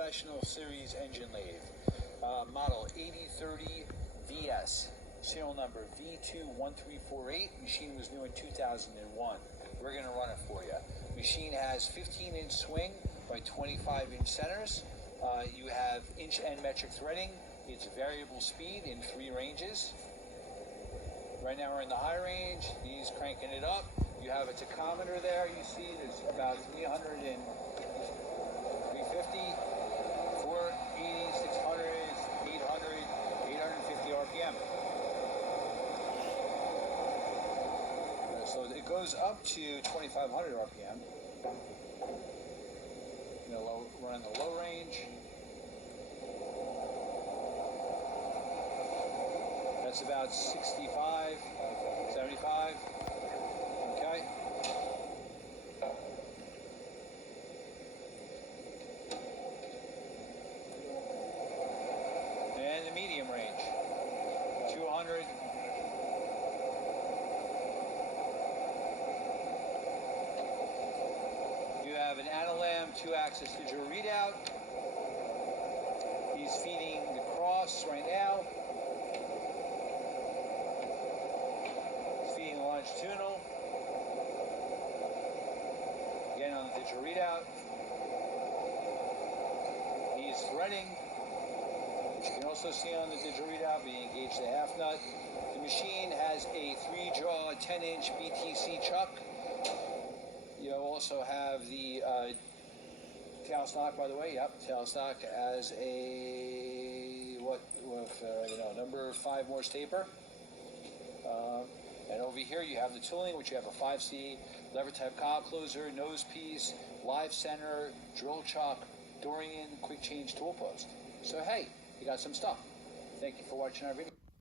Professional Series engine lathe, model 8030 VS, serial number V21348. Machine was new in 2001. We're going to run it for you. Machine has 15-inch swing by 25-inch centers. You have inch and metric threading. It's variable speed in 3 ranges. Right now we're in the high range. He's cranking it up. You have a tachometer there. You see there's about 300 and 350, 480, 600, 800, 850 RPM. So it goes up to 2,500 RPM. We're in the low range. That's about 65, 75. Okay. And the medium range, 200. You have an Analam 2-axis digital readout. He's feeding the cross right now. He's feeding the longitudinal. Again on the digital readout. He is threading, which you can also see on the digital readout, being engaged the half nut. The machine has a 3-jaw 10-inch BTC chuck. You also have the tail stock, by the way. Yep, tail stock as a number 5 Morse taper. And over here you have the tooling, which you have a 5C lever type collar closer, nose piece, live center, drill chuck, Dorian quick change tool post. So hey, you got some stuff. Thank you for watching our video.